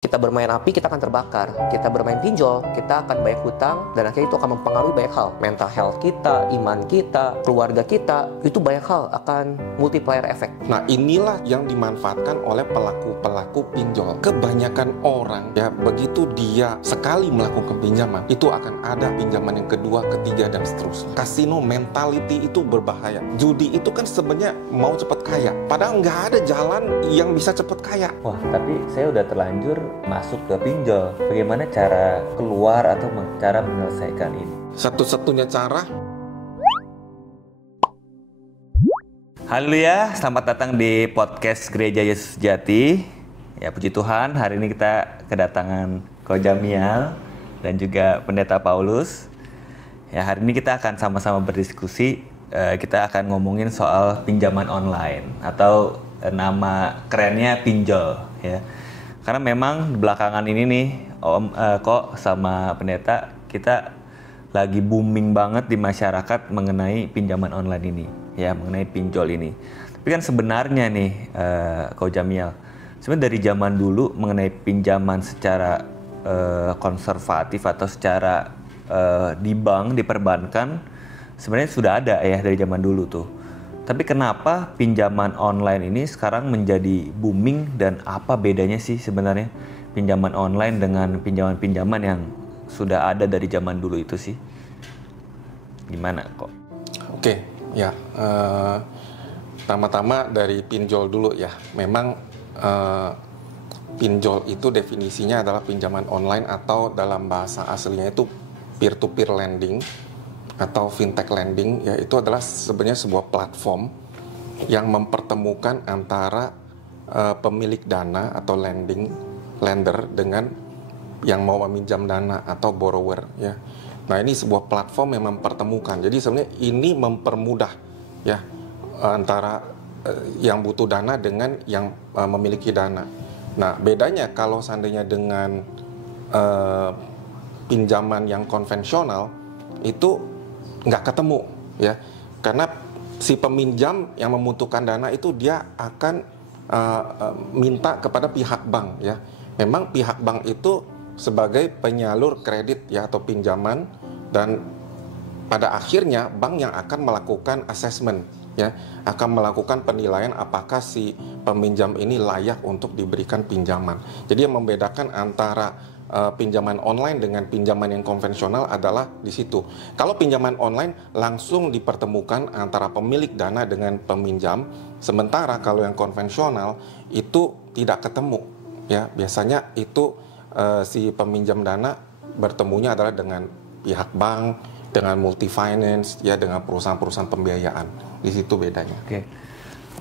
Kita bermain api, kita akan terbakar. Kita bermain pinjol, kita akan banyak hutang, dan akhirnya itu akan mempengaruhi banyak hal. Mental health kita, iman kita, keluarga kita, itu banyak hal akan multiplier effect. Nah, inilah yang dimanfaatkan oleh pelaku-pelaku pinjol. Kebanyakan orang, ya, begitu dia sekali melakukan pinjaman, itu akan ada pinjaman yang kedua, ketiga, dan seterusnya. Kasino mentality itu berbahaya. Judi itu kan sebenarnya mau cepat kaya, padahal nggak ada jalan yang bisa cepat kaya. Wah, tapi saya udah terlanjur masuk ke pinjol. Bagaimana cara keluar atau cara menyelesaikan ini? Satu-satunya cara. Halo ya, selamat datang di podcast Gereja Yesus Sejati. Ya, puji Tuhan, hari ini kita kedatangan Ko Jamiel dan juga Pendeta Paulus. Ya, hari ini kita akan sama-sama berdiskusi. Kita akan ngomongin soal pinjaman online atau nama kerennya pinjol, ya. Karena memang belakangan ini nih, Kok sama Pendeta, kita lagi booming banget di masyarakat mengenai pinjaman online ini, ya, mengenai pinjol ini. Tapi kan sebenarnya nih, Ko Jamiel, sebenarnya dari zaman dulu mengenai pinjaman secara konservatif atau secara di bank, di perbankan, sebenarnya sudah ada ya dari zaman dulu tuh. Tapi kenapa pinjaman online ini sekarang menjadi booming dan apa bedanya sih sebenarnya pinjaman online dengan pinjaman-pinjaman yang sudah ada dari zaman dulu itu sih? Gimana kok? Oke, ya. Pertama-tama dari pinjol dulu ya. Memang pinjol itu definisinya adalah pinjaman online atau dalam bahasa aslinya itu peer-to-peer lending atau fintech lending, ya, itu adalah sebenarnya sebuah platform yang mempertemukan antara pemilik dana atau lender dengan yang mau meminjam dana atau borrower, ya. Nah, ini sebuah platform yang mempertemukan. Jadi sebenarnya ini mempermudah, ya, antara yang butuh dana dengan yang memiliki dana. Nah, bedanya kalau seandainya dengan pinjaman yang konvensional itu nggak ketemu, ya, karena si peminjam yang membutuhkan dana itu dia akan minta kepada pihak bank, ya. Memang pihak bank itu sebagai penyalur kredit, ya, atau pinjaman, dan pada akhirnya bank yang akan melakukan assessment, ya, akan melakukan penilaian apakah si peminjam ini layak untuk diberikan pinjaman. Jadi yang membedakan antara pinjaman online dengan pinjaman yang konvensional adalah di situ. Kalau pinjaman online langsung dipertemukan antara pemilik dana dengan peminjam, sementara kalau yang konvensional itu tidak ketemu, ya. Biasanya itu si peminjam dana bertemunya adalah dengan pihak bank, dengan multi finance, ya, dengan perusahaan-perusahaan pembiayaan. Di situ bedanya. Oke.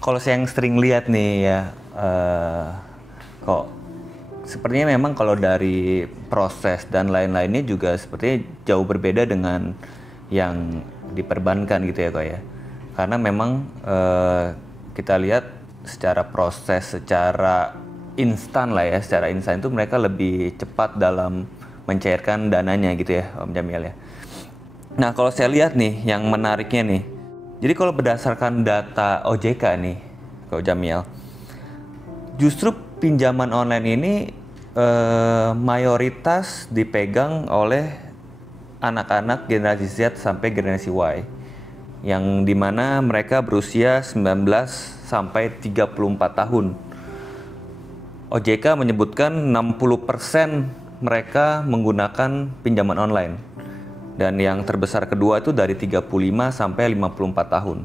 Kalau saya yang sering lihat nih ya, kok sepertinya memang kalau dari proses dan lain-lainnya juga sepertinya jauh berbeda dengan yang diperbankan gitu ya kok ya. Karena memang kita lihat secara proses, secara instan lah ya, secara instan itu mereka lebih cepat dalam mencairkan dananya gitu ya Om Jamiel ya. Nah, kalau saya lihat nih yang menariknya nih, jadi kalau berdasarkan data OJK nih Kok Jamiel, justru pinjaman online ini mayoritas dipegang oleh anak-anak generasi Z sampai generasi Y, yang dimana mereka berusia 19 sampai 34 tahun. OJK menyebutkan 60% mereka menggunakan pinjaman online. Dan yang terbesar kedua itu dari 35 sampai 54 tahun.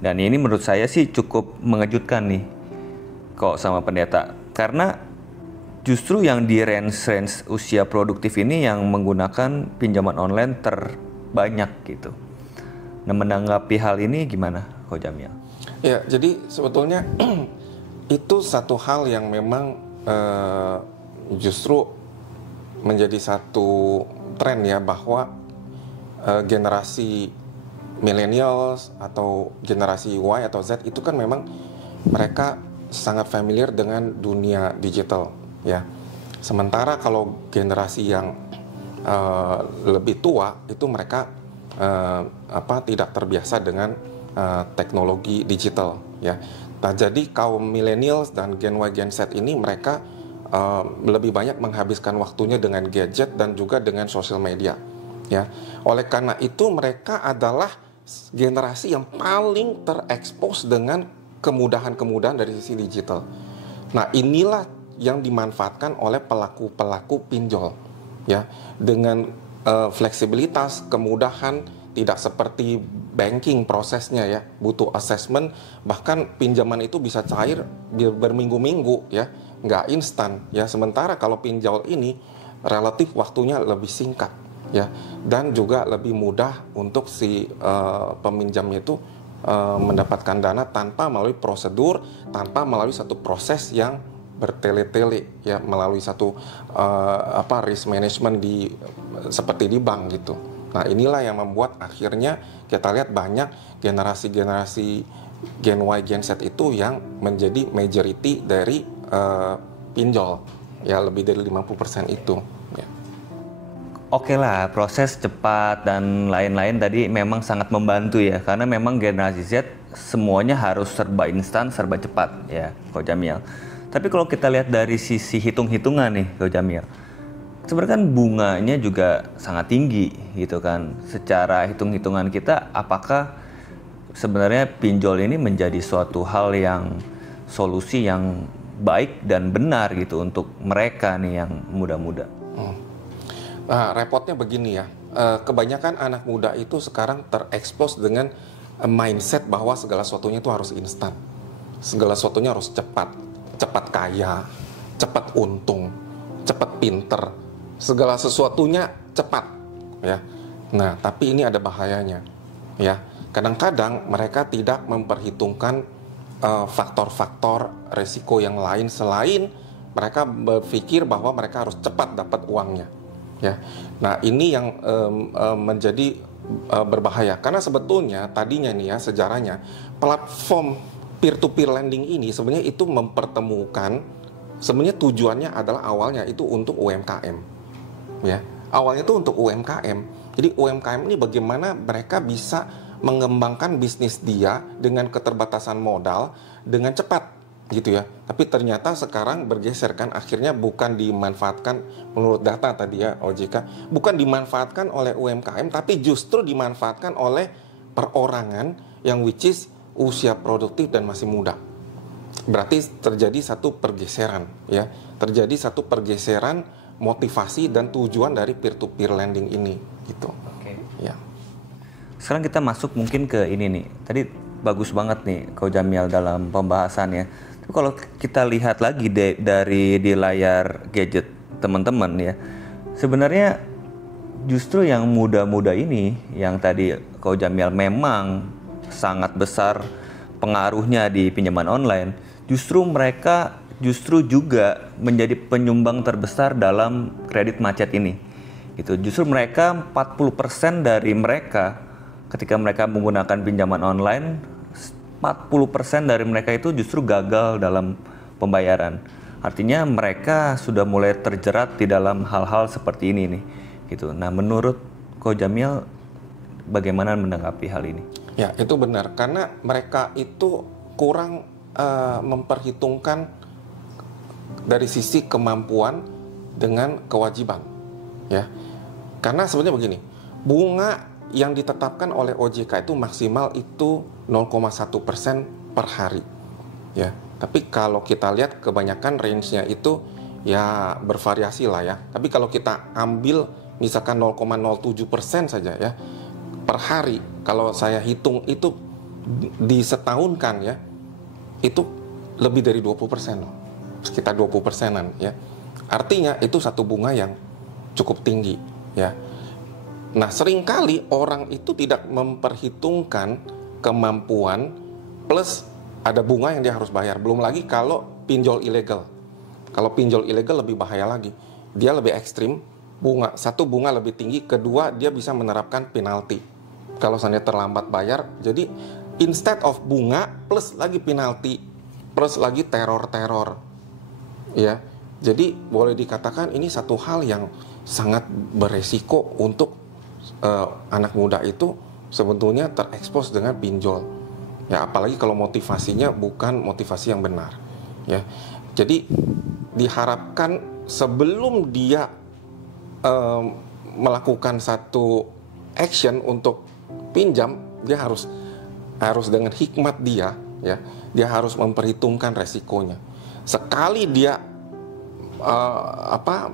Dan ini menurut saya sih cukup mengejutkan nih kok sama Pendeta. Karena justru yang di range usia produktif ini yang menggunakan pinjaman online terbanyak gitu. Nah, menanggapi hal ini gimana, Ko Jamiel? Ya, jadi sebetulnya itu satu hal yang memang justru menjadi satu tren, ya, bahwa generasi millennials atau generasi Y atau Z itu kan memang mereka sangat familiar dengan dunia digital, ya. Sementara kalau generasi yang lebih tua itu mereka tidak terbiasa dengan teknologi digital, ya. Nah, jadi kaum millennials dan Gen Y Gen Z ini mereka lebih banyak menghabiskan waktunya dengan gadget dan juga dengan sosial media. Ya, oleh karena itu mereka adalah generasi yang paling terekspos dengan kemudahan-kemudahan dari sisi digital. Nah, inilah yang dimanfaatkan oleh pelaku-pelaku pinjol, ya, dengan fleksibilitas, kemudahan, tidak seperti banking prosesnya ya, butuh assessment, bahkan pinjaman itu bisa cair berminggu-minggu ya, nggak instan ya. Sementara kalau pinjol ini relatif waktunya lebih singkat ya, dan juga lebih mudah untuk si peminjamnya itu mendapatkan dana tanpa melalui prosedur, tanpa melalui satu proses yang bertele-tele ya, melalui satu risk management seperti di bank gitu. Nah, inilah yang membuat akhirnya kita lihat banyak generasi-generasi Gen Y, Gen Z itu yang menjadi majority dari pinjol ya, lebih dari 50% itu ya. Oke lah, proses cepat dan lain-lain tadi memang sangat membantu ya, karena memang generasi Z semuanya harus serba instan, serba cepat ya, Ko Jamil. Tapi kalau kita lihat dari sisi hitung-hitungan nih, Ko Jamil, sebenarnya kan bunganya juga sangat tinggi gitu kan. Secara hitung-hitungan kita, apakah sebenarnya pinjol ini menjadi suatu hal yang solusi yang baik dan benar gitu untuk mereka nih yang muda-muda? Nah, repotnya begini ya, kebanyakan anak muda itu sekarang terekspos dengan mindset bahwa segala sesuatunya itu harus instan, segala sesuatunya harus cepat, cepat kaya, cepat untung, cepat pinter, segala sesuatunya cepat ya. Nah, tapi ini ada bahayanya ya. Kadang-kadang mereka tidak memperhitungkan faktor-faktor resiko yang lain selain mereka berpikir bahwa mereka harus cepat dapat uangnya. Ya, nah ini yang menjadi berbahaya, karena sebetulnya tadinya nih ya, sejarahnya platform peer-to-peer lending ini sebenarnya itu mempertemukan, sebenarnya tujuannya adalah awalnya itu untuk UMKM, ya, awalnya itu untuk UMKM. Jadi UMKM ini bagaimana mereka bisa mengembangkan bisnis dia dengan keterbatasan modal dengan cepat gitu ya. Tapi ternyata sekarang bergeser kan, akhirnya bukan dimanfaatkan menurut data tadi ya OJK, bukan dimanfaatkan oleh UMKM, tapi justru dimanfaatkan oleh perorangan yang which is usia produktif dan masih muda. Berarti terjadi satu pergeseran ya, terjadi satu pergeseran motivasi dan tujuan dari peer-to-peer lending ini gitu. Oke. Ya. Sekarang kita masuk mungkin ke ini nih. Tadi bagus banget nih Ko Jamil dalam pembahasannya. Tapi kalau kita lihat lagi dari di layar gadget teman-teman ya, sebenarnya justru yang muda-muda ini yang tadi Ko Jamil memang sangat besar pengaruhnya di pinjaman online, justru mereka juga menjadi penyumbang terbesar dalam kredit macet ini. Gitu. Justru mereka 40% dari mereka ketika mereka menggunakan pinjaman online, 40% dari mereka itu justru gagal dalam pembayaran. Artinya mereka sudah mulai terjerat di dalam hal-hal seperti ini nih. Gitu. Nah, menurut Ko Jamil bagaimana menanggapi hal ini? Ya, itu benar, karena mereka itu kurang memperhitungkan dari sisi kemampuan dengan kewajiban. Ya. Karena sebenarnya begini, bunga yang ditetapkan oleh OJK itu maksimal itu 0,1% per hari ya. Tapi kalau kita lihat kebanyakan range-nya itu ya bervariasi lah ya. Tapi kalau kita ambil misalkan 0,07% saja ya per hari, kalau saya hitung itu disetahunkan ya, itu lebih dari 20% loh, sekitar 20%-an ya. Artinya itu satu bunga yang cukup tinggi ya. Nah, seringkali orang itu tidak memperhitungkan kemampuan plus ada bunga yang dia harus bayar. Belum lagi kalau pinjol ilegal. Kalau pinjol ilegal lebih bahaya lagi. Dia lebih ekstrim, satu bunga lebih tinggi, kedua dia bisa menerapkan penalti kalau seandainya terlambat bayar. Jadi instead of bunga plus lagi penalti plus lagi teror-teror. Ya. Jadi boleh dikatakan ini satu hal yang sangat beresiko untuk anak muda itu sebetulnya terekspos dengan pinjol ya, apalagi kalau motivasinya bukan motivasi yang benar ya. Jadi diharapkan sebelum dia melakukan satu action untuk pinjam, dia harus dengan hikmat dia, ya, dia harus memperhitungkan resikonya. Sekali dia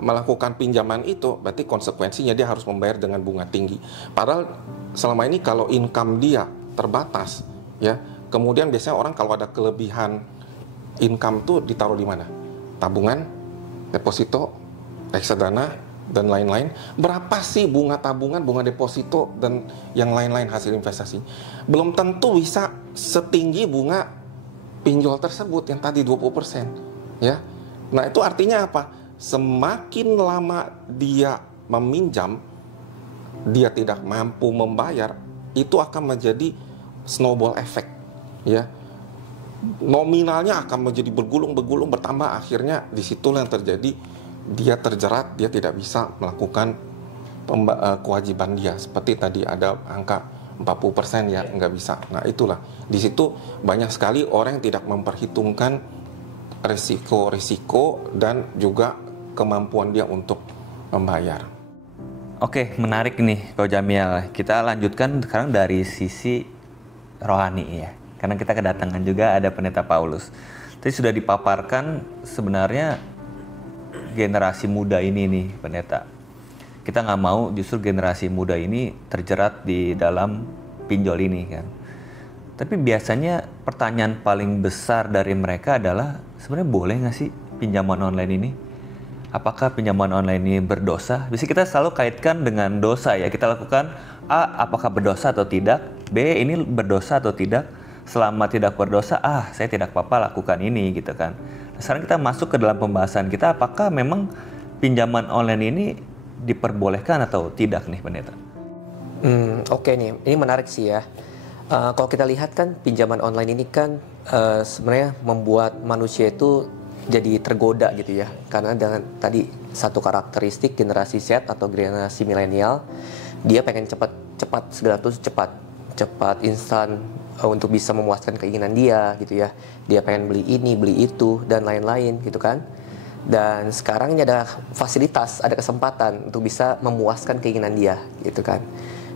melakukan pinjaman itu, berarti konsekuensinya dia harus membayar dengan bunga tinggi. Padahal selama ini kalau income dia terbatas, ya, kemudian biasanya orang kalau ada kelebihan income tuh ditaruh di mana? Tabungan, deposito, reksadana, dan lain-lain. Berapa sih bunga tabungan, bunga deposito, dan yang lain-lain hasil investasi? Belum tentu bisa setinggi bunga pinjol tersebut yang tadi 20%, ya. Nah, itu artinya apa? Semakin lama dia meminjam, dia tidak mampu membayar, itu akan menjadi snowball effect, ya. Nominalnya akan menjadi bergulung bertambah, akhirnya disitulah yang terjadi, dia terjerat, dia tidak bisa melakukan kewajiban dia. Seperti tadi ada angka 40% ya, nggak bisa. Nah, itulah, di situ banyak sekali orang yang tidak memperhitungkan risiko dan juga kemampuan dia untuk membayar. Oke, menarik nih Ko Jamil. Kita lanjutkan sekarang dari sisi rohani ya. Karena kita kedatangan juga ada Pendeta Paulus. Tadi sudah dipaparkan sebenarnya generasi muda ini nih Pendeta. Kita nggak mau justru generasi muda ini terjerat di dalam pinjol ini kan. Tapi biasanya pertanyaan paling besar dari mereka adalah sebenarnya boleh nggak sih pinjaman online ini? Apakah pinjaman online ini berdosa? Biasanya kita selalu kaitkan dengan dosa ya. Kita lakukan A, apakah berdosa atau tidak? B, ini berdosa atau tidak? Selama tidak berdosa, saya tidak apa-apa lakukan ini gitu kan. Nah, sekarang kita masuk ke dalam pembahasan kita, apakah memang pinjaman online ini diperbolehkan atau tidak nih Pendeta? Oke nih, ini menarik sih ya. Kalau kita lihat kan pinjaman online ini kan sebenarnya membuat manusia itu jadi tergoda gitu ya. Karena dengan tadi satu karakteristik generasi Z atau generasi milenial, dia pengen cepat segala tuh cepat instan untuk bisa memuaskan keinginan dia gitu ya. Dia pengen beli ini, beli itu dan lain-lain gitu kan. Dan sekarang ini ada fasilitas, ada kesempatan untuk bisa memuaskan keinginan dia gitu kan.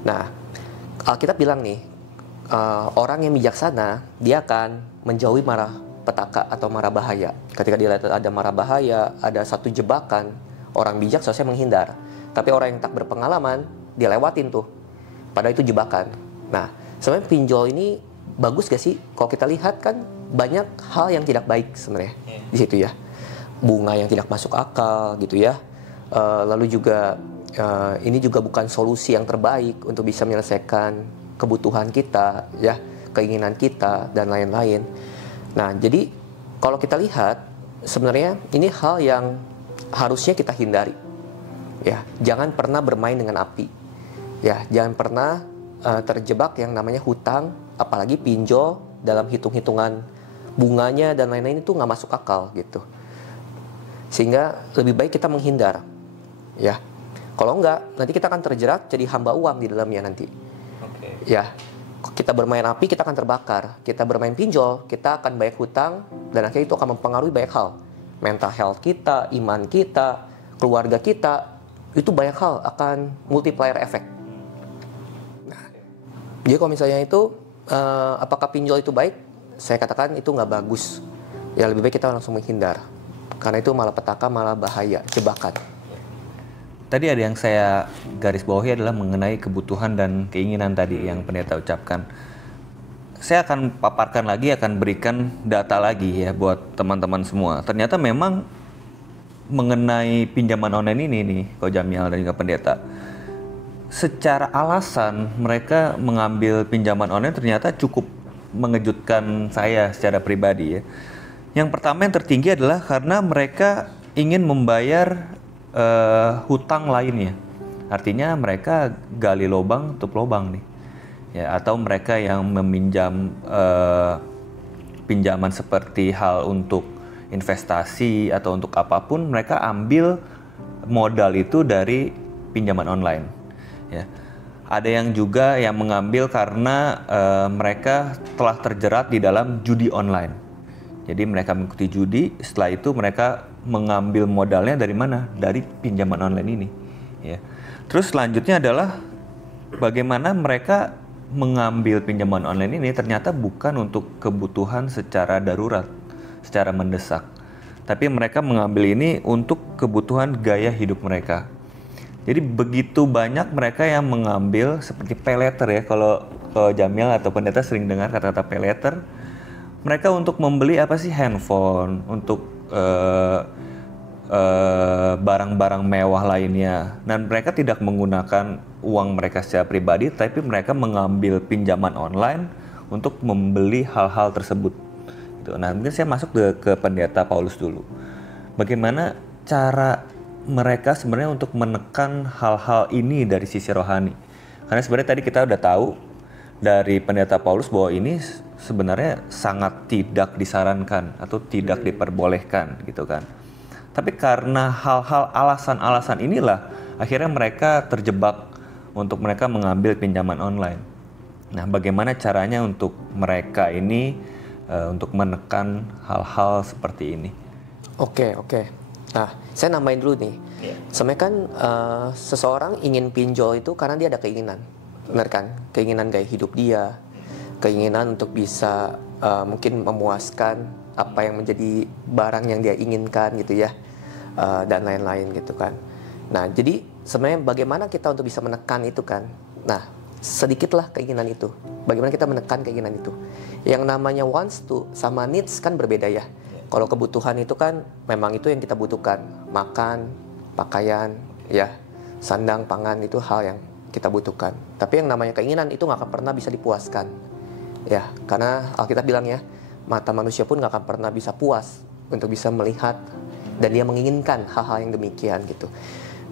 Nah, Alkitab bilang nih, orang yang bijaksana dia akan menjauhi mara petaka atau mara bahaya. Ketika dia lihat ada mara bahaya, ada satu jebakan, orang bijak seharusnya menghindar. Tapi orang yang tak berpengalaman, dia lewatin tuh. Padahal itu jebakan. Nah, sebenarnya pinjol ini bagus gak sih? Kalau kita lihat kan banyak hal yang tidak baik sebenarnya di situ ya. Bunga yang tidak masuk akal gitu ya. Lalu juga ini juga bukan solusi yang terbaik untuk bisa menyelesaikan kebutuhan kita, ya, keinginan kita dan lain-lain. Nah, jadi kalau kita lihat sebenarnya ini hal yang harusnya kita hindari. Ya, jangan pernah bermain dengan api. Ya, jangan pernah terjebak yang namanya hutang, apalagi pinjol dalam hitung-hitungan bunganya dan lain-lain itu nggak masuk akal gitu. Sehingga lebih baik kita menghindar. Ya, kalau nggak nanti kita akan terjerat jadi hamba uang di dalamnya nanti. Ya, kita bermain api, kita akan terbakar. Kita bermain pinjol, kita akan banyak hutang, dan akhirnya itu akan mempengaruhi banyak hal. Mental health kita, iman kita, keluarga kita, itu banyak hal akan multiplier effect. Nah, jadi kalau misalnya itu, apakah pinjol itu baik? Saya katakan itu nggak bagus. Ya, lebih baik kita langsung menghindar. Karena itu malah petaka, malah bahaya, jebakan. Tadi ada yang saya garis bawahi adalah mengenai kebutuhan dan keinginan tadi yang Pendeta ucapkan. Saya akan paparkan lagi, akan berikan data lagi ya buat teman-teman semua. Ternyata memang mengenai pinjaman online ini nih, Ko Jamil dan juga Pendeta. Secara alasan mereka mengambil pinjaman online ternyata cukup mengejutkan saya secara pribadi ya. Yang pertama yang tertinggi adalah karena mereka ingin membayar hutang lainnya. Artinya mereka gali lubang tutup lubang nih. Ya, atau mereka yang meminjam pinjaman seperti hal untuk investasi atau untuk apapun, mereka ambil modal itu dari pinjaman online. Ya. Ada yang juga yang mengambil karena mereka telah terjerat di dalam judi online. Jadi mereka mengikuti judi, setelah itu mereka mengambil modalnya dari mana? Dari pinjaman online ini. Ya. Terus selanjutnya adalah bagaimana mereka mengambil pinjaman online ini ternyata bukan untuk kebutuhan secara darurat, secara mendesak. Tapi mereka mengambil ini untuk kebutuhan gaya hidup mereka. Jadi begitu banyak mereka yang mengambil seperti pay letter ya, kalau Jamil atau pendeta sering dengar kata-kata pay letter. Mereka untuk membeli apa sih, handphone, untuk barang-barang mewah lainnya. Dan mereka tidak menggunakan uang mereka secara pribadi, tapi mereka mengambil pinjaman online untuk membeli hal-hal tersebut. Gitu. Nah, mungkin saya masuk ke pendeta Paulus dulu. Bagaimana cara mereka sebenarnya untuk menekan hal-hal ini dari sisi rohani? Karena sebenarnya tadi kita udah tahu dari pendeta Paulus bahwa ini sebenarnya sangat tidak disarankan atau tidak diperbolehkan gitu kan. Tapi karena hal-hal alasan-alasan inilah akhirnya mereka terjebak untuk mereka mengambil pinjaman online. Nah, bagaimana caranya untuk mereka ini untuk menekan hal-hal seperti ini? Oke. Nah, saya namain dulu nih. Sebenarnya kan seseorang ingin pinjol itu karena dia ada keinginan, benar kan? Keinginan gaya hidup dia, keinginan untuk bisa mungkin memuaskan apa yang menjadi barang yang dia inginkan gitu ya, dan lain-lain gitu kan. Nah, jadi sebenarnya bagaimana kita untuk bisa menekan itu kan? Nah, sedikitlah keinginan itu. Bagaimana kita menekan keinginan itu? Yang namanya wants to sama needs kan berbeda ya. Kalau kebutuhan itu kan memang itu yang kita butuhkan, makan, pakaian, ya, sandang, pangan itu hal yang kita butuhkan. Tapi yang namanya keinginan itu nggak akan pernah bisa dipuaskan, ya, karena Alkitab bilang ya, mata manusia pun nggak akan pernah bisa puas untuk bisa melihat dan dia menginginkan hal-hal yang demikian gitu.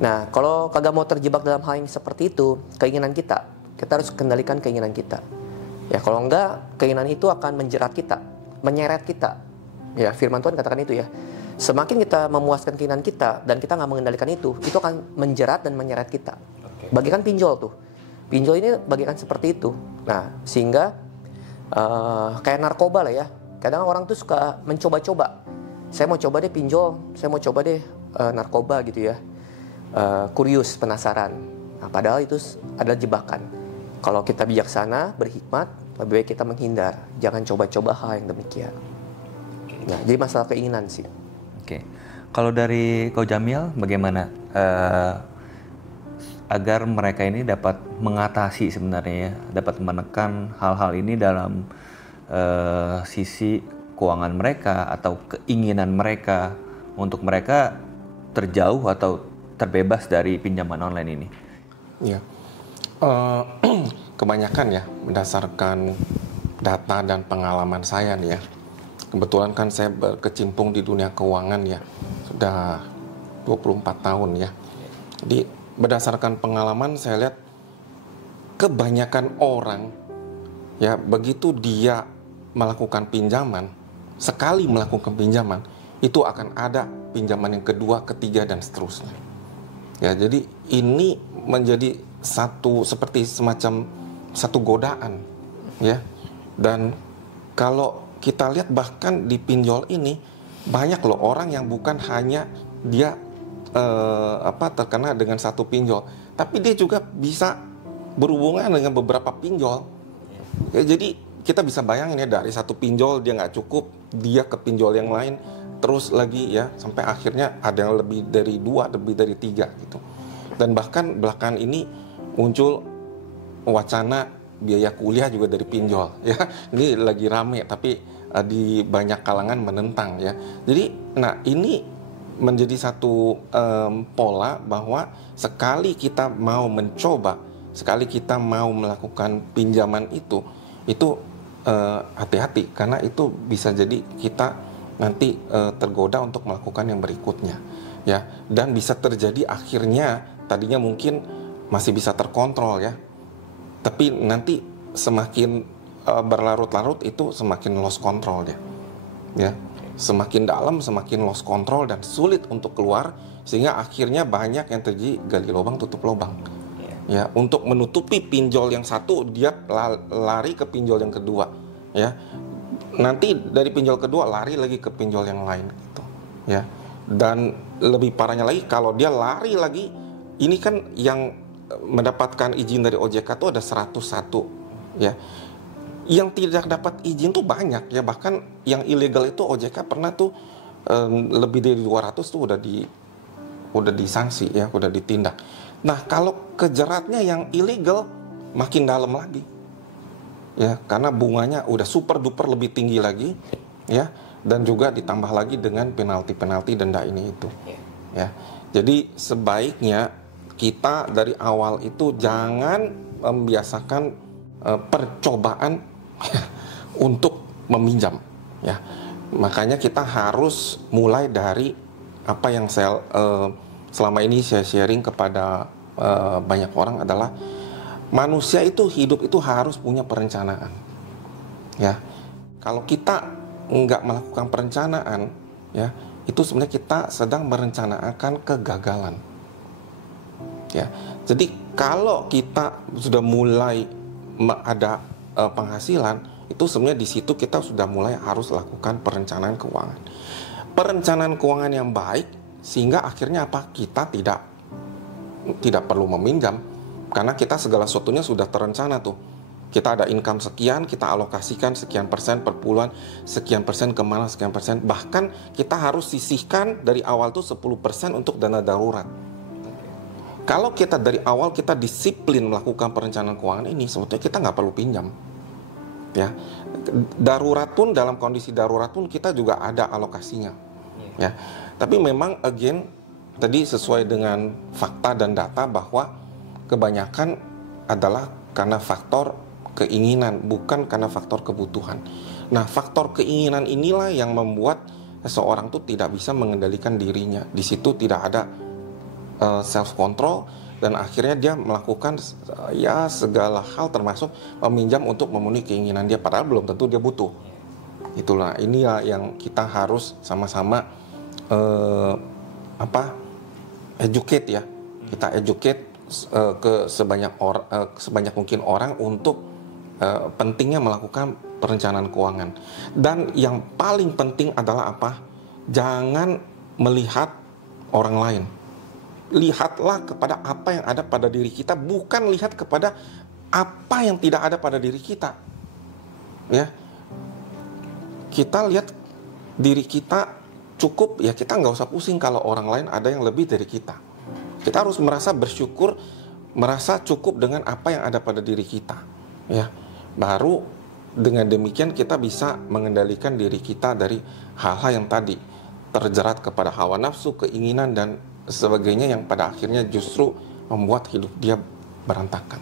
Nah, kalau kagak mau terjebak dalam hal yang seperti itu, keinginan kita harus kendalikan keinginan kita. Ya, kalau enggak, keinginan itu akan menjerat kita, menyeret kita. Ya, firman Tuhan katakan itu ya. Semakin kita memuaskan keinginan kita dan kita nggak mengendalikan itu akan menjerat dan menyeret kita. Bagikan pinjol tuh. Pinjol ini bagikan seperti itu. Nah, sehingga kayak narkoba lah ya. Kadang orang tuh suka mencoba-coba. Saya mau coba deh pinjol, saya mau coba deh narkoba gitu ya. Kurius, penasaran. Nah, padahal itu adalah jebakan. Kalau kita bijaksana, berhikmat, lebih baik kita menghindar. Jangan coba-coba hal yang demikian. Nah, jadi masalah keinginan sih. Oke. Kalau dari Ko Jamil, bagaimana agar mereka ini dapat mengatasi sebenarnya ya, dapat menekan hal-hal ini dalam sisi keuangan mereka atau keinginan mereka untuk mereka terjauh atau terbebas dari pinjaman online ini? Ya, kebanyakan ya berdasarkan data dan pengalaman saya nih ya. Kebetulan kan saya berkecimpung di dunia keuangan ya, sudah 24 tahun ya. Jadi berdasarkan pengalaman saya lihat kebanyakan orang ya, begitu dia melakukan pinjaman, sekali melakukan pinjaman, itu akan ada pinjaman yang kedua, ketiga, dan seterusnya. Ya, jadi ini menjadi seperti semacam satu godaan ya. Dan kalau kita lihat bahkan di pinjol ini banyak loh orang yang bukan hanya dia terkena dengan satu pinjol, tapi dia juga bisa berhubungan dengan beberapa pinjol. Ya, jadi kita bisa bayangin ya, dari satu pinjol dia nggak cukup, dia ke pinjol yang lain, terus lagi ya, sampai akhirnya ada yang lebih dari 2, lebih dari 3 gitu. Dan bahkan belakangan ini muncul wacana biaya kuliah juga dari pinjol ya. Ini lagi rame, tapi di banyak kalangan menentang ya. Jadi nah ini menjadi satu pola bahwa sekali kita mau mencoba, sekali kita mau melakukan pinjaman itu hati-hati, karena itu bisa jadi kita nanti tergoda untuk melakukan yang berikutnya ya. Dan bisa terjadi akhirnya tadinya mungkin masih bisa terkontrol ya, tapi nanti semakin berlarut-larut itu semakin lost control ya. Semakin dalam semakin lost control dan sulit untuk keluar, sehingga akhirnya banyak yang terjadi gali lubang tutup lubang ya. Untuk menutupi pinjol yang satu dia lari ke pinjol yang kedua ya. nanti dari pinjol kedua lari lagi ke pinjol yang lain gitu ya. Dan lebih parahnya lagi kalau dia lari lagi, ini kan yang mendapatkan izin dari OJK itu ada 101 ya. Yang tidak dapat izin tuh banyak ya, bahkan yang ilegal itu OJK pernah tuh lebih dari 200 tuh udah disanksi ya, udah ditindak. Nah, kalau kejeratnya yang ilegal makin dalam lagi. Ya, karena bunganya udah super duper lebih tinggi lagi ya, dan juga ditambah lagi dengan penalti denda ini itu. Ya. Jadi sebaiknya kita dari awal itu jangan membiasakan percobaan untuk meminjam ya. Makanya kita harus mulai dari apa yang saya selama ini saya sharing kepada banyak orang adalah manusia itu hidup itu harus punya perencanaan ya. Kalau kita nggak melakukan perencanaan ya, itu sebenarnya kita sedang merencanakan kegagalan ya. Jadi kalau kita sudah mulai ada penghasilan, itu sebenarnya di situ kita sudah mulai harus lakukan perencanaan keuangan. Perencanaan keuangan yang baik sehingga akhirnya apa? Kita tidak perlu meminjam karena kita segala sesuatunya sudah terencana tuh. Kita ada income sekian, kita alokasikan sekian persen per bulan, sekian persen kemana, sekian persen. Bahkan kita harus sisihkan dari awal tuh 10% untuk dana darurat. Kalau kita dari awal kita disiplin melakukan perencanaan keuangan ini, sebetulnya kita nggak perlu pinjam. Ya, darurat pun dalam kondisi darurat pun kita juga ada alokasinya. Ya, tapi memang again tadi sesuai dengan fakta dan data bahwa kebanyakan adalah karena faktor keinginan, bukan karena faktor kebutuhan. Nah, faktor keinginan inilah yang membuat seseorang tuh tidak bisa mengendalikan dirinya. Di situ tidak ada self control dan akhirnya dia melakukan ya segala hal termasuk meminjam untuk memenuhi keinginan dia padahal belum tentu dia butuh. Itulah inilah yang kita harus sama-sama educate ya. Kita educate ke sebanyak mungkin orang untuk pentingnya melakukan perencanaan keuangan. Dan yang paling penting adalah apa? Jangan melihat orang lain. Lihatlah kepada apa yang ada pada diri kita, bukan lihat kepada apa yang tidak ada pada diri kita. Ya, kita lihat diri kita cukup, ya kita nggak usah pusing kalau orang lain ada yang lebih dari kita. Kita harus merasa bersyukur, merasa cukup dengan apa yang ada pada diri kita. Ya, baru dengan demikian kita bisa mengendalikan diri kita dari hal-hal yang tadi terjerat kepada hawa nafsu, keinginan dan sebagainya yang pada akhirnya justru membuat hidup dia berantakan.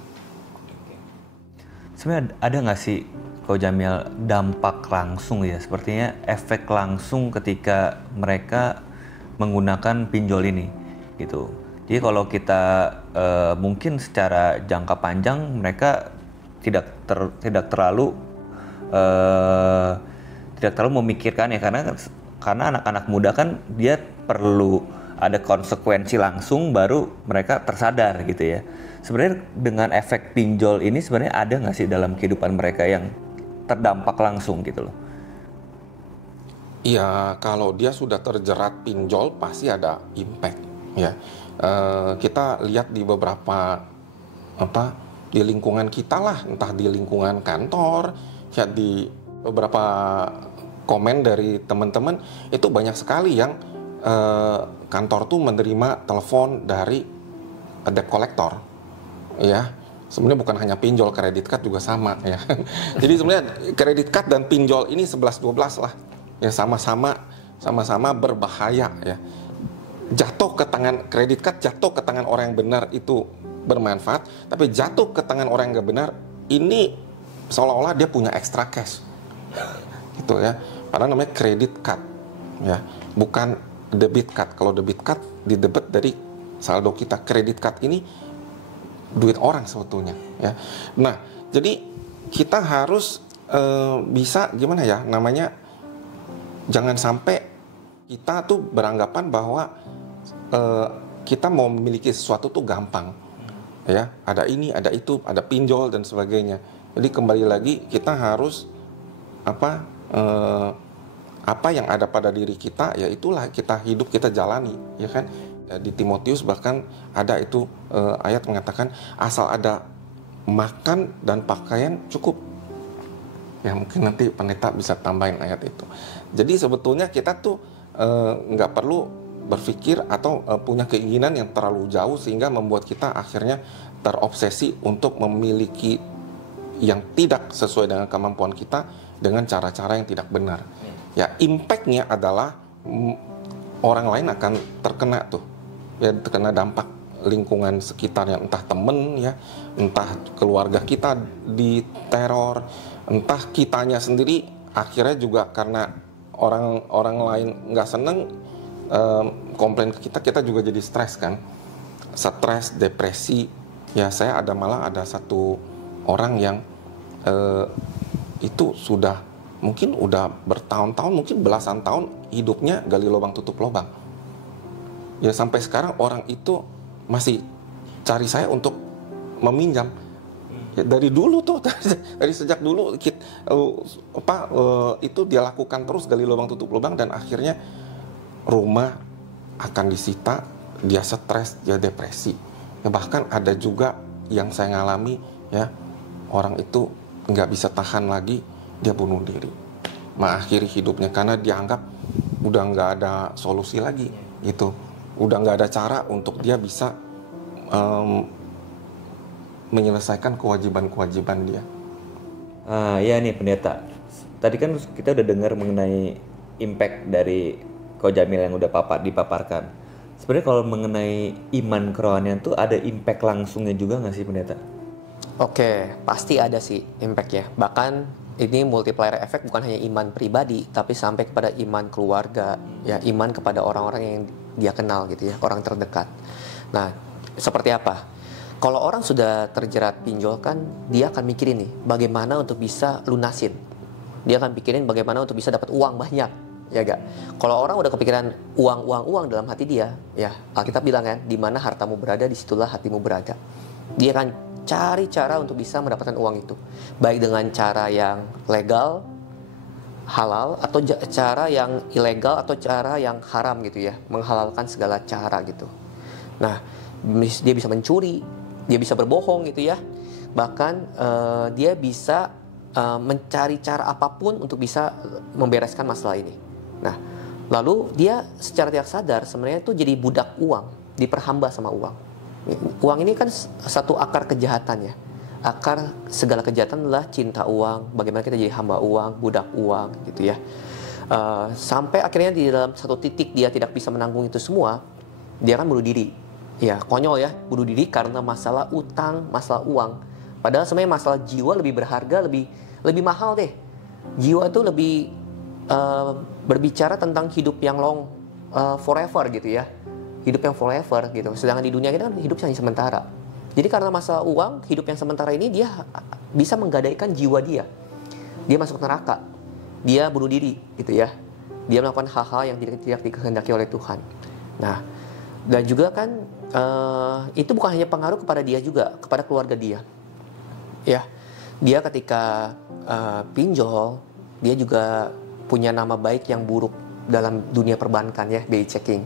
Sebenarnya ada nggak sih, Ko Jamil, dampak langsung ya, sepertinya efek langsung ketika mereka menggunakan pinjol ini, gitu. Jadi kalau kita mungkin secara jangka panjang mereka tidak terlalu memikirkan ya, karena anak-anak muda kan dia perlu ada konsekuensi langsung baru mereka tersadar gitu ya. Sebenarnya dengan efek pinjol ini sebenarnya ada nggak sih dalam kehidupan mereka yang terdampak langsung gitu loh? Iya, kalau dia sudah terjerat pinjol pasti ada impact ya. Kita lihat di beberapa di lingkungan kita lah, entah di lingkungan kantor, ya di beberapa komen dari teman-teman itu banyak sekali yang kantor tuh menerima telepon dari debt collector, ya. Sebenarnya bukan hanya pinjol, kredit card juga sama ya. Jadi sebenarnya kredit card dan pinjol ini 11-12 lah, ya sama-sama berbahaya ya. Jatuh ke tangan kredit card, jatuh ke tangan orang yang benar itu bermanfaat, tapi jatuh ke tangan orang yang nggak benar ini seolah-olah dia punya extra cash, gitu ya. Padahal namanya kredit card, ya, bukan debit card. Kalau debit card didebet dari saldo kita, kredit card ini duit orang sebetulnya, ya. Nah, jadi kita harus bisa gimana ya namanya, jangan sampai kita tuh beranggapan bahwa kita mau memiliki sesuatu tuh gampang, ya. Ada ini, ada itu, ada pinjol dan sebagainya. Jadi kembali lagi kita harus apa yang ada pada diri kita, ya itulah kita hidup, kita jalani, ya kan. Di Timotius bahkan ada itu ayat mengatakan asal ada makan dan pakaian cukup. Ya mungkin nanti pendeta bisa tambahin ayat itu. Jadi sebetulnya kita tuh nggak perlu berpikir atau punya keinginan yang terlalu jauh sehingga membuat kita akhirnya terobsesi untuk memiliki yang tidak sesuai dengan kemampuan kita dengan cara-cara yang tidak benar. Ya impact-nya adalah orang lain akan terkena tuh, ya terkena dampak lingkungan sekitar, yang entah temen ya, entah keluarga kita diteror, entah kitanya sendiri akhirnya juga karena orang lain nggak seneng komplain ke kita, kita juga jadi stres kan, stres, depresi. Ya saya malah ada satu orang yang itu sudah mungkin udah bertahun-tahun, mungkin belasan tahun hidupnya gali lubang tutup lubang. Ya sampai sekarang orang itu masih cari saya untuk meminjam. Ya, dari dulu tuh, dari sejak dulu itu dia lakukan terus, gali lubang tutup lubang, dan akhirnya rumah akan disita, dia stres, dia depresi. Ya, bahkan ada juga yang saya ngalami, ya orang itu nggak bisa tahan lagi, dia bunuh diri, mengakhiri hidupnya karena dianggap udah nggak ada solusi lagi gitu, udah nggak ada cara untuk dia bisa menyelesaikan kewajiban-kewajiban dia. Ya nih pendeta, tadi kan kita udah dengar mengenai impact dari Ko Jamil yang udah dipaparkan. Sebenarnya kalau mengenai iman kerohanian tuh ada impact langsungnya juga nggak sih pendeta? Oke, pasti ada sih impact-nya. Bahkan ini multiplier effect bukan hanya iman pribadi, tapi sampai kepada iman keluarga, ya iman kepada orang-orang yang dia kenal gitu ya, orang terdekat. Nah, seperti apa? Kalau orang sudah terjerat pinjol kan, dia akan mikirin nih, bagaimana untuk bisa lunasin. Dia akan pikirin bagaimana untuk bisa dapat uang banyak, ya gak? Kalau orang udah kepikiran uang dalam hati dia, ya Alkitab bilang kan, di mana hartamu berada, disitulah hatimu berada. Dia akan cari cara untuk bisa mendapatkan uang itu, baik dengan cara yang legal, halal, atau cara yang ilegal, atau cara yang haram gitu ya, menghalalkan segala cara gitu. Nah, dia bisa mencuri, dia bisa berbohong gitu ya, bahkan dia bisa mencari cara apapun untuk bisa membereskan masalah ini. Nah, lalu dia secara tidak sadar sebenarnya itu jadi budak uang, diperhamba sama uang. Uang ini kan satu akar kejahatan ya. Akar segala kejahatan adalah cinta uang, bagaimana kita jadi hamba uang, budak uang gitu ya. Sampai akhirnya di dalam satu titik dia tidak bisa menanggung itu semua, dia kan bunuh diri. Ya konyol ya, bunuh diri karena masalah utang, masalah uang. Padahal sebenarnya masalah jiwa lebih berharga, lebih mahal deh. Jiwa itu lebih berbicara tentang hidup yang forever gitu ya. Hidup yang forever gitu. Sedangkan di dunia kita kan hidup hanya sementara. Jadi karena masalah uang, hidup yang sementara ini dia bisa menggadaikan jiwa dia. Dia masuk neraka. Dia bunuh diri gitu ya. Dia melakukan hal-hal yang tidak dikehendaki oleh Tuhan. Nah, dan juga kan itu bukan hanya pengaruh kepada dia juga, kepada keluarga dia. Ya, dia ketika pinjol, dia juga punya nama baik yang buruk dalam dunia perbankan ya, day checking.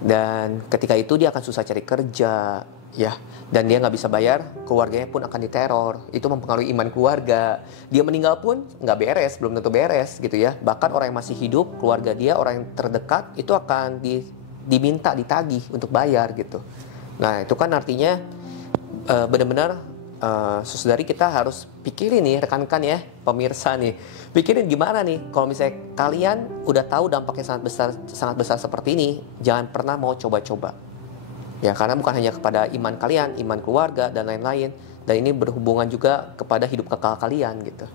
Dan ketika itu dia akan susah cari kerja, ya, dan dia nggak bisa bayar, keluarganya pun akan diteror. Itu mempengaruhi iman keluarga. Dia meninggal pun nggak beres, belum tentu beres gitu ya. Bahkan orang yang masih hidup, keluarga dia, orang yang terdekat itu akan diminta, ditagih untuk bayar gitu. Nah itu kan artinya benar-benar saudari kita harus pikirin nih, rekan-rekan ya, pemirsa nih, pikirin gimana nih kalau misalnya kalian udah tahu dampaknya sangat besar seperti ini, jangan pernah mau coba-coba. Ya karena bukan hanya kepada iman kalian, iman keluarga dan lain-lain, dan ini berhubungan juga kepada hidup kekal kalian gitu.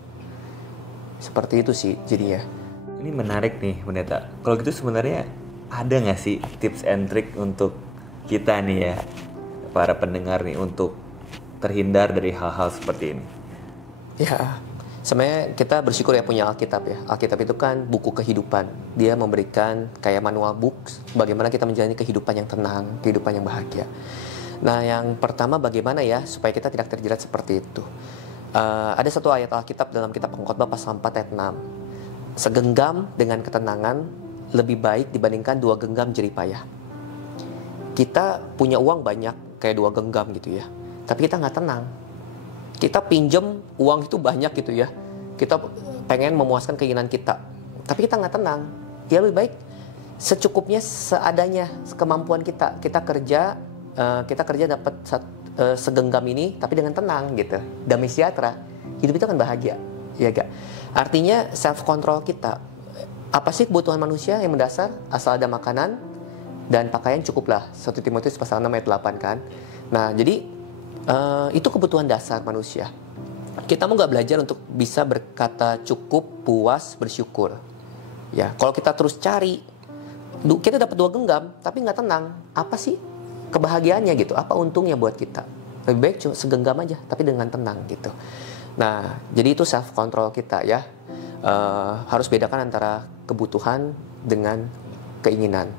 Seperti itu sih jadinya. Ini menarik nih pendeta. Kalau gitu sebenarnya ada nggak sih tips and trick untuk kita nih ya, para pendengar nih, untuk terhindar dari hal-hal seperti ini? Ya, sebenarnya kita bersyukur ya punya Alkitab ya. Alkitab itu kan buku kehidupan. Dia memberikan kayak manual books bagaimana kita menjalani kehidupan yang tenang, kehidupan yang bahagia. Nah, yang pertama bagaimana ya supaya kita tidak terjerat seperti itu. Ada satu ayat Alkitab dalam kitab Pengkhotbah pasal 4 ayat 6. segenggam dengan ketenangan lebih baik dibandingkan 2 genggam jeripayah. Kita punya uang banyak kayak 2 genggam gitu ya, tapi kita nggak tenang. Kita pinjem uang itu banyak gitu ya, kita pengen memuaskan keinginan kita, tapi kita nggak tenang. Ya lebih baik secukupnya, seadanya, kemampuan kita. Kita kerja dapat segenggam ini, tapi dengan tenang gitu, damai sejahtera. Hidup itu kan bahagia, ya gak? Artinya self control kita. Apa sih kebutuhan manusia yang mendasar? Asal ada makanan dan pakaian cukuplah. 1 Timotius pasal 6 ayat 8 kan. Nah, jadi itu kebutuhan dasar manusia. Kita mau nggak belajar untuk bisa berkata cukup, puas, bersyukur. Ya, kalau kita terus cari, kita dapat 2 genggam, tapi nggak tenang. Apa sih kebahagiaannya gitu? Apa untungnya buat kita? Lebih baik cuma segenggam aja, tapi dengan tenang gitu. Nah, jadi itu self control kita ya. Harus bedakan antara kebutuhan dengan keinginan.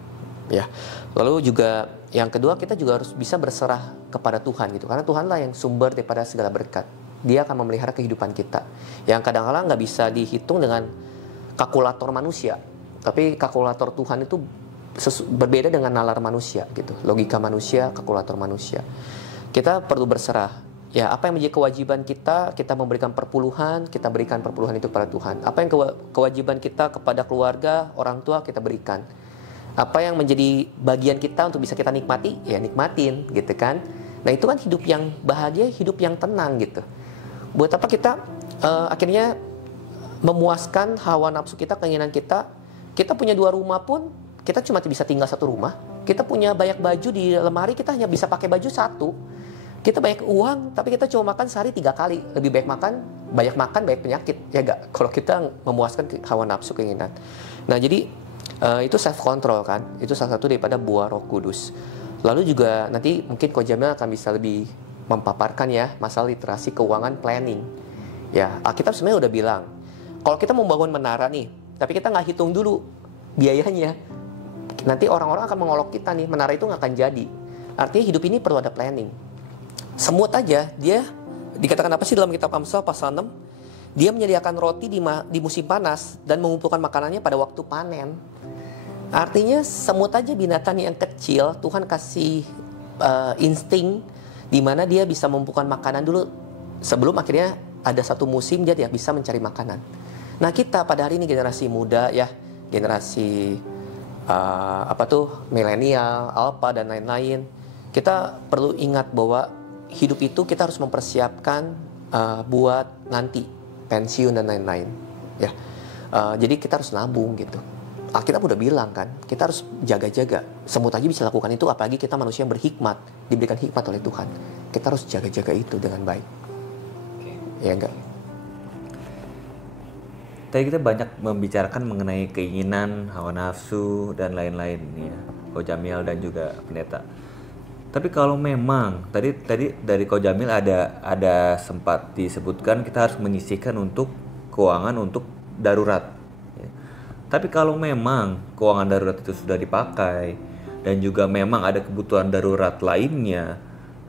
Ya. Lalu juga yang kedua, kita juga harus bisa berserah kepada Tuhan gitu, karena Tuhanlah yang sumber daripada segala berkat. Dia akan memelihara kehidupan kita, yang kadang-kadang nggak bisa dihitung dengan kalkulator manusia, tapi kalkulator Tuhan itu berbeda dengan nalar manusia gitu, logika manusia, kalkulator manusia. Kita perlu berserah. Ya, apa yang menjadi kewajiban kita, kita memberikan perpuluhan, kita berikan perpuluhan itu kepada Tuhan. Apa yang kewajiban kita kepada keluarga, orang tua, kita berikan. Apa yang menjadi bagian kita untuk bisa kita nikmati, ya nikmatin gitu kan. Nah, itu kan hidup yang bahagia, hidup yang tenang gitu. Buat apa kita akhirnya memuaskan hawa nafsu kita, keinginan kita. Kita punya 2 rumah pun, kita cuma bisa tinggal 1 rumah. Kita punya banyak baju di lemari, kita hanya bisa pakai baju 1. Kita banyak uang, tapi kita cuma makan sehari 3 kali. Lebih baik banyak makan, banyak penyakit. Ya gak? Kalau kita memuaskan hawa nafsu, keinginan. Nah, jadi itu self control kan. Itu salah satu daripada buah Roh Kudus. Lalu juga nanti mungkin Ko Jamil akan bisa lebih memaparkan ya masalah literasi keuangan, planning. Ya, Alkitab sebenarnya udah bilang, kalau kita membangun menara nih, tapi kita nggak hitung dulu biayanya, nanti orang-orang akan mengolok kita nih, menara itu nggak akan jadi. Artinya hidup ini perlu ada planning. Semut aja, dia dikatakan apa sih dalam kitab Amsal pasal 6? Dia menyediakan roti di musim panas dan mengumpulkan makanannya pada waktu panen. Artinya semut aja, binatang yang kecil, Tuhan kasih insting di mana dia bisa mengumpulkan makanan dulu sebelum akhirnya ada satu musim dia bisa mencari makanan. Nah, kita pada hari ini generasi muda ya, generasi milenial, alpha dan lain-lain, kita perlu ingat bahwa hidup itu kita harus mempersiapkan buat nanti pensiun dan lain-lain ya. Jadi kita harus nabung gitu. Alkitab udah bilang kan, kita harus jaga-jaga. Semut aja bisa lakukan itu, apalagi kita manusia yang berhikmat, diberikan hikmat oleh Tuhan. Kita harus jaga-jaga itu dengan baik. Ya enggak? Tadi kita banyak membicarakan mengenai keinginan, hawa nafsu dan lain-lain ya, Ko Jamil dan juga pendeta. Tapi kalau memang tadi dari Ko Jamil ada sempat disebutkan kita harus menyisihkan untuk keuangan untuk darurat. Ya. Tapi kalau memang keuangan darurat itu sudah dipakai dan juga memang ada kebutuhan darurat lainnya,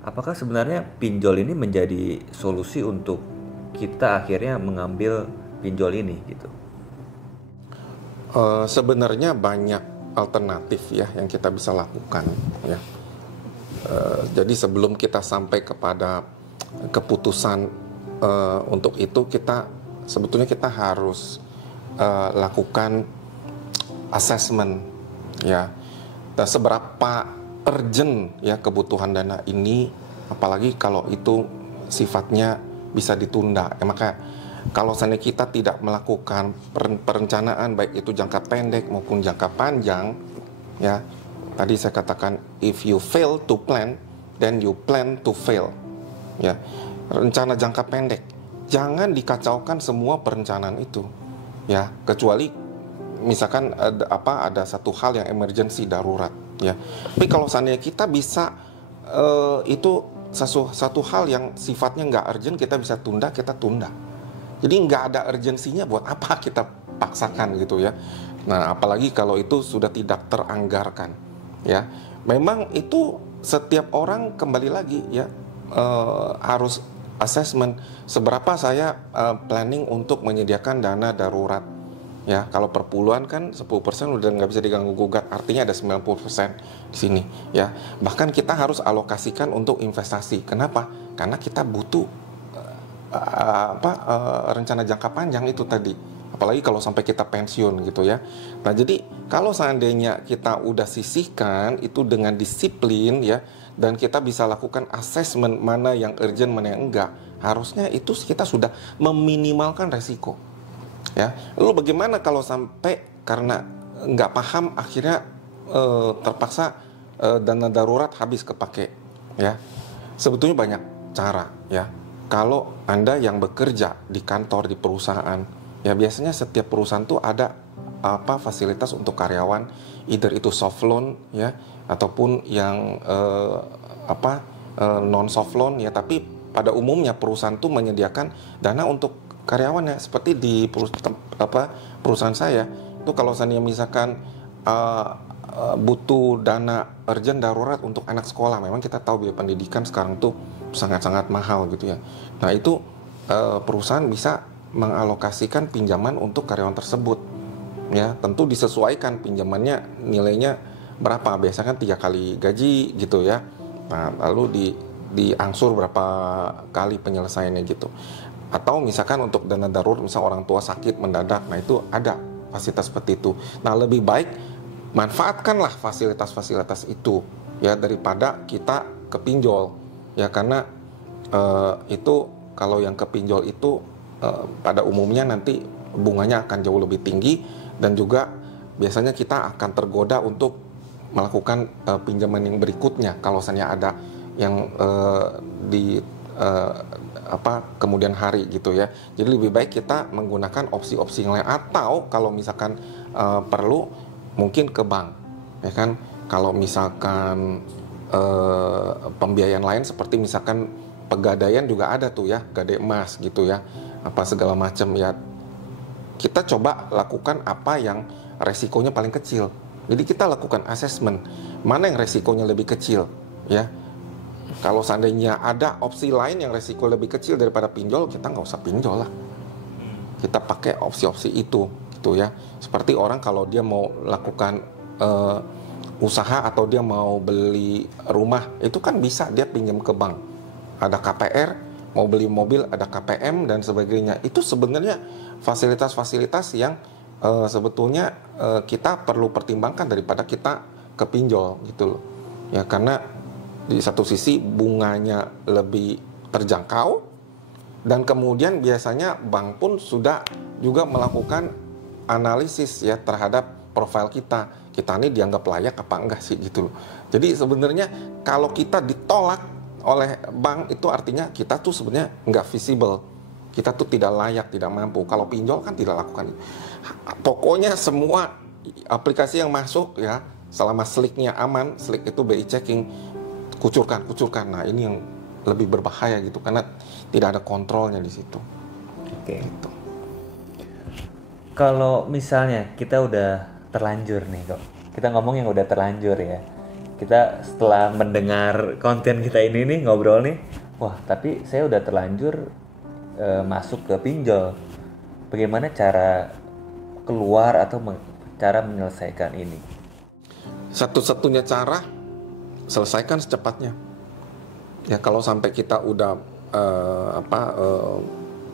apakah sebenarnya pinjol ini menjadi solusi untuk kita akhirnya mengambil pinjol ini gitu? Sebenarnya banyak alternatif ya yang kita bisa lakukan ya. Jadi sebelum kita sampai kepada keputusan untuk itu, sebetulnya kita harus lakukan assessment ya. Dan seberapa urgent ya kebutuhan dana ini, apalagi kalau itu sifatnya bisa ditunda. Ya, maka kalau seandainya kita tidak melakukan perencanaan baik itu jangka pendek maupun jangka panjang ya. Tadi saya katakan, if you fail to plan, then you plan to fail. Ya, rencana jangka pendek, jangan dikacaukan semua perencanaan itu. Ya, kecuali misalkan ada satu hal yang emergency, darurat. Ya, tapi kalau seandainya kita bisa itu satu hal yang sifatnya nggak urgent, kita bisa tunda, kita tunda. Jadi nggak ada urgensinya, buat apa kita paksakan gitu ya. Nah, apalagi kalau itu sudah tidak teranggarkan. Ya, memang itu setiap orang kembali lagi ya harus assessment seberapa saya planning untuk menyediakan dana darurat Ya, kalau per puluhan kan 10% udah nggak bisa diganggu gugat, artinya ada 90% di sini. Ya, bahkan kita harus alokasikan untuk investasi. Kenapa? Karena kita butuh rencana jangka panjang itu tadi. Apalagi kalau sampai kita pensiun gitu ya. Nah, jadi kalau seandainya kita udah sisihkan itu dengan disiplin ya, dan kita bisa lakukan assessment mana yang urgent, mana yang enggak, harusnya itu kita sudah meminimalkan resiko. Ya, lalu bagaimana kalau sampai karena nggak paham akhirnya terpaksa dana darurat habis kepake? Ya, sebetulnya banyak cara ya. Kalau Anda yang bekerja di kantor, di perusahaan, ya biasanya setiap perusahaan tuh ada fasilitas untuk karyawan, either itu soft loan ya, ataupun yang non soft loan ya. Tapi pada umumnya perusahaan tuh menyediakan dana untuk karyawannya, seperti di perusahaan saya itu kalau saya misalkan butuh dana urgent darurat untuk anak sekolah, memang kita tahu biaya pendidikan sekarang tuh sangat-sangat mahal gitu ya. Nah itu perusahaan bisa mengalokasikan pinjaman untuk karyawan tersebut ya, tentu disesuaikan pinjamannya nilainya berapa, biasanya kan 3 kali gaji gitu ya. Nah lalu diangsur berapa kali penyelesaiannya gitu. Atau misalkan untuk dana darurat, misal orang tua sakit mendadak, nah itu ada fasilitas seperti itu. Nah lebih baik manfaatkanlah fasilitas-fasilitas itu ya, daripada kita kepinjol ya, karena itu kalau yang kepinjol itu pada umumnya nanti bunganya akan jauh lebih tinggi, dan juga biasanya kita akan tergoda untuk melakukan pinjaman yang berikutnya kalau misalnya ada yang kemudian hari gitu ya. Jadi lebih baik kita menggunakan opsi-opsi yang lain, atau kalau misalkan perlu mungkin ke bank ya kan. Kalau misalkan pembiayaan lain seperti misalkan pegadaian juga ada tuh ya, gadai emas gitu ya, apa segala macam ya. Kita coba lakukan apa yang resikonya paling kecil. Jadi kita lakukan assessment mana yang resikonya lebih kecil ya. Kalau seandainya ada opsi lain yang resiko lebih kecil daripada pinjol, kita nggak usah pinjol lah. Kita pakai opsi-opsi itu, gitu ya. Seperti orang kalau dia mau lakukan usaha atau dia mau beli rumah, itu kan bisa dia pinjam ke bank. Ada KPR, mau beli mobil ada KPM dan sebagainya. Itu sebenarnya fasilitas-fasilitas yang sebetulnya kita perlu pertimbangkan daripada kita ke pinjol gitu loh. Ya karena di satu sisi bunganya lebih terjangkau, dan kemudian biasanya bank pun sudah juga melakukan analisis ya terhadap profil kita ini dianggap layak apa enggak sih gitu loh. Jadi sebenarnya kalau kita ditolak oleh bank itu artinya kita tuh sebenarnya nggak visible, kita tuh tidak layak, tidak mampu. Kalau pinjol kan tidak lakukan itu. Pokoknya semua aplikasi yang masuk ya, selama slicknya aman, slick itu BI checking, kucurkan. Nah ini yang lebih berbahaya gitu, karena tidak ada kontrolnya di situ. Oke. Gitu. Kalau misalnya kita udah terlanjur nih kok, kita ngomong yang udah terlanjur ya. Kita setelah mendengar konten kita ini nih ngobrol nih, wah tapi saya udah terlanjur masuk ke pinjol. Bagaimana cara keluar atau cara menyelesaikan ini? Satu-satunya cara, selesaikan secepatnya. Ya kalau sampai kita udah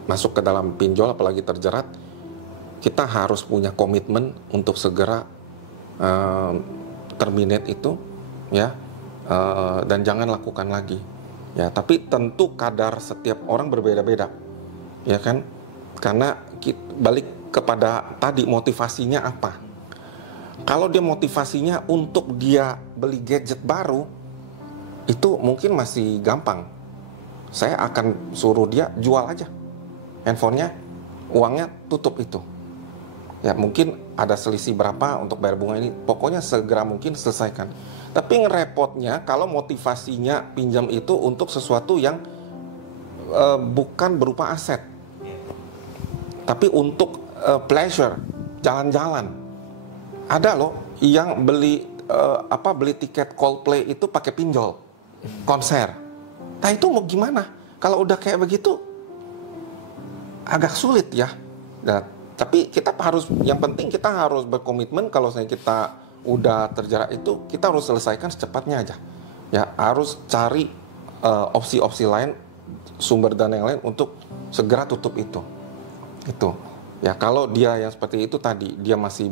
masuk ke dalam pinjol apalagi terjerat, kita harus punya komitmen untuk segera terminate itu ya, dan jangan lakukan lagi ya. Tapi tentu kadar setiap orang berbeda-beda ya kan, karena balik kepada tadi motivasinya apa. Kalau dia motivasinya untuk dia beli gadget baru, itu mungkin masih gampang. Saya akan suruh dia jual aja handphonenya, uangnya tutup itu. Ya mungkin ada selisih berapa untuk bayar bunga ini, pokoknya segera mungkin selesaikan. Tapi ngerepotnya kalau motivasinya pinjam itu untuk sesuatu yang bukan berupa aset, tapi untuk pleasure, jalan-jalan. Ada loh yang beli tiket Coldplay itu pakai pinjol, konser. Nah itu mau gimana? Kalau udah kayak begitu agak sulit ya. Nah, Tapi yang penting kita harus berkomitmen kalau misalnya kita udah terjerat itu, kita harus selesaikan secepatnya aja. Ya, harus cari opsi-opsi lain, sumber dana yang lain untuk segera tutup itu. Itu. Ya, kalau dia yang seperti itu tadi, dia masih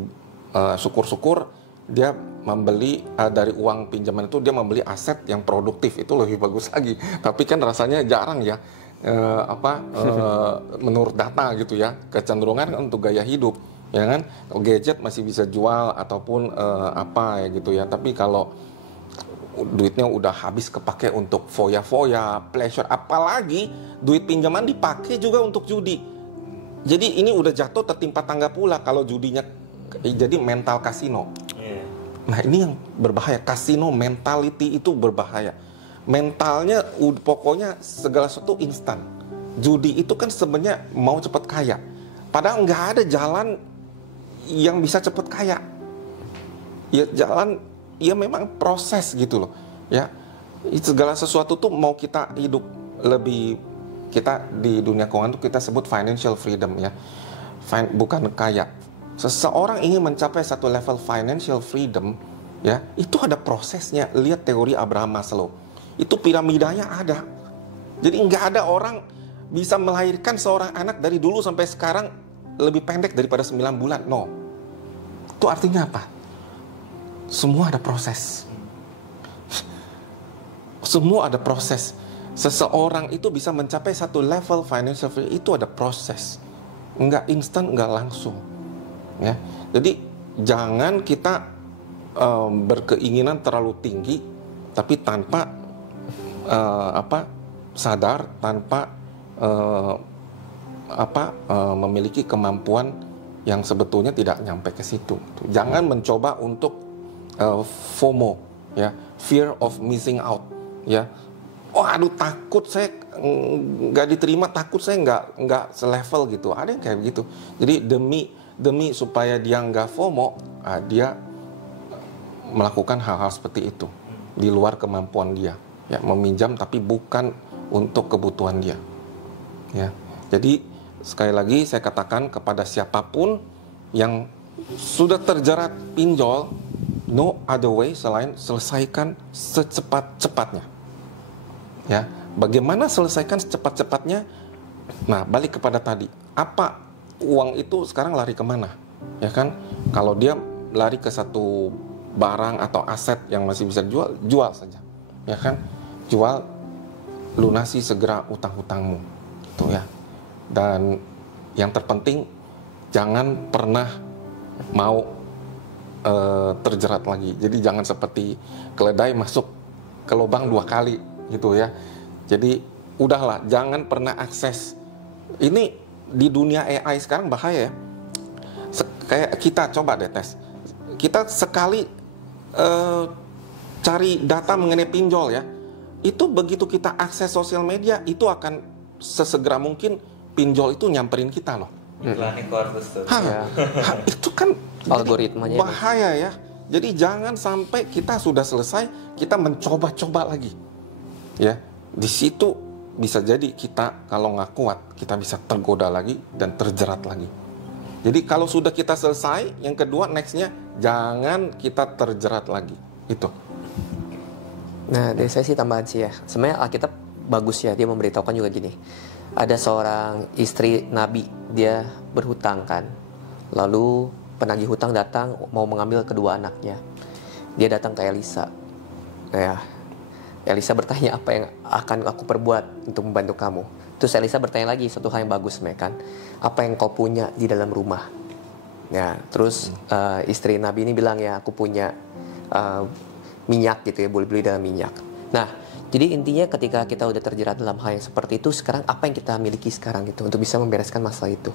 syukur-syukur dia membeli dari uang pinjaman itu, dia membeli aset yang produktif, itu lebih bagus lagi. Tapi kan rasanya jarang ya. Menurut data gitu ya, kecenderungan kan untuk gaya hidup, ya kan, gadget masih bisa jual ataupun apa ya gitu ya. Tapi kalau duitnya udah habis kepake untuk foya-foya, pleasure, apalagi duit pinjaman dipakai juga untuk judi. Jadi ini udah jatuh tertimpa tangga pula kalau judinya jadi mental kasino. Nah ini yang berbahaya, kasino mentality itu berbahaya. Mentalnya pokoknya segala sesuatu instan. Judi itu kan sebenarnya mau cepat kaya, padahal nggak ada jalan yang bisa cepat kaya. Ya jalan, ya memang proses gitu loh. Ya segala sesuatu tuh mau kita hidup lebih, kita di dunia keuangan tuh kita sebut financial freedom ya, bukan kaya. Seseorang ingin mencapai satu level financial freedom ya, itu ada prosesnya. Lihat teori Abraham Maslow. Itu piramidanya ada. Jadi nggak ada orang bisa melahirkan seorang anak dari dulu sampai sekarang lebih pendek daripada 9 bulan. No. Itu artinya apa? Semua ada proses. Semua ada proses. Seseorang itu bisa mencapai satu level financial freedom, itu ada proses. Nggak instan, nggak langsung. Ya. Jadi jangan kita berkeinginan terlalu tinggi tapi tanpa sadar, tanpa memiliki kemampuan yang sebetulnya tidak nyampe ke situ. Jangan mencoba untuk FOMO ya, fear of missing out ya. Oh aduh, takut saya nggak diterima, takut saya nggak selevel gitu. Ada yang kayak begitu. Jadi demi supaya dia nggak FOMO, dia melakukan hal-hal seperti itu di luar kemampuan dia. Ya, meminjam tapi bukan untuk kebutuhan dia. Ya. Jadi sekali lagi saya katakan kepada siapapun yang sudah terjerat pinjol, no other way selain selesaikan secepat-cepatnya. Ya, bagaimana selesaikan secepat-cepatnya? Nah, balik kepada tadi, apa uang itu sekarang lari kemana? Ya kan, kalau dia lari ke satu barang atau aset yang masih bisa dijual, jual saja. Ya kan, jual, lunasi segera utang-utangmu, gitu ya. Dan yang terpenting jangan pernah mau terjerat lagi. Jadi jangan seperti keledai masuk ke lubang 2 kali gitu ya. Jadi udahlah, jangan pernah akses. Ini di dunia AI sekarang bahaya ya. Kayak kita coba deh tes. Kita sekali cari data mengenai pinjol ya. Itu begitu kita akses sosial media, itu akan sesegera mungkin pinjol itu nyamperin kita loh. Itu kan algoritmanya bahaya ya. Jadi jangan sampai kita sudah selesai, kita mencoba-coba lagi. Ya, di situ bisa jadi kita kalau nggak kuat, kita bisa tergoda lagi dan terjerat lagi. Jadi kalau sudah kita selesai, yang kedua nextnya jangan kita terjerat lagi. Itu. Nah, dari saya sih tambahan sih ya. Sebenarnya Alkitab bagus ya, dia memberitahukan juga gini. Ada seorang istri Nabi, dia berhutang kan. Lalu penagih hutang datang mau mengambil kedua anaknya. Dia datang ke Elisa. Nah, Elisa bertanya, apa yang akan aku perbuat untuk membantu kamu? Terus Elisa bertanya lagi satu hal yang bagus, kan? Apa yang kau punya di dalam rumah? Ya, terus istri Nabi ini bilang ya, aku punya minyak gitu ya, boleh beli dalam minyak. Nah, jadi intinya ketika kita udah terjerat dalam hal yang seperti itu, sekarang apa yang kita miliki sekarang gitu untuk bisa membereskan masalah itu?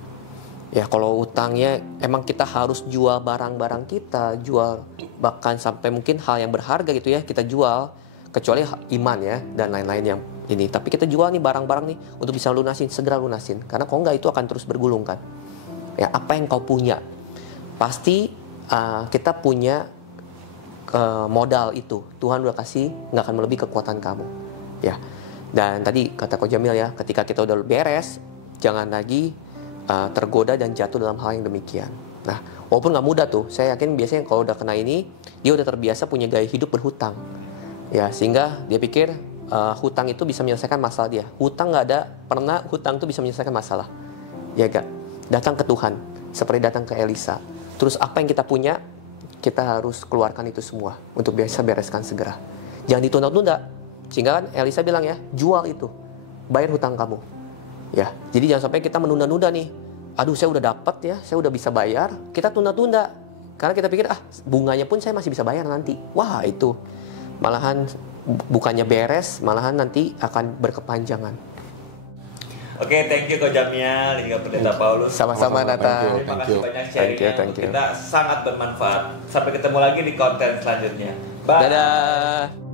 Ya kalau utangnya emang kita harus jual barang-barang kita, jual bahkan sampai mungkin hal yang berharga gitu ya, kita jual, kecuali iman ya dan lain-lain yang ini. Tapi kita jual nih barang-barang nih untuk bisa lunasin, segera lunasin. Karena kalau enggak itu akan terus bergulung kan. Ya apa yang kau punya? Pasti kita punya modal itu. Tuhan udah kasih, nggak akan melebihi kekuatan kamu. Ya. Dan tadi kata Ko Jamil ya, ketika kita udah beres, jangan lagi tergoda dan jatuh dalam hal yang demikian. Nah, walaupun nggak mudah tuh, saya yakin biasanya kalau udah kena ini, dia udah terbiasa punya gaya hidup berhutang. Ya, sehingga dia pikir hutang itu bisa menyelesaikan masalah dia. Hutang nggak ada, pernah hutang itu bisa menyelesaikan masalah. Ya gak? Datang ke Tuhan, seperti datang ke Elisa. Terus apa yang kita punya, kita harus keluarkan itu semua untuk bisa bereskan segera. Jangan ditunda-tunda. Sehingga kan Elisa bilang ya, jual itu, bayar hutang kamu. Ya, jadi jangan sampai kita menunda-nunda nih. Aduh, saya udah dapat ya, saya udah bisa bayar, kita tunda-tunda. Karena kita pikir, bunganya pun saya masih bisa bayar nanti. Wah, itu malahan bukannya beres, malahan nanti akan berkepanjangan. Oke, thank you Coach Jamiel dan juga Pendeta Paulus. Sama-sama Nathan. Terima kasih banyak sharingnya untuk kita, sangat bermanfaat. Sampai ketemu lagi di konten selanjutnya. Bye. Dadah.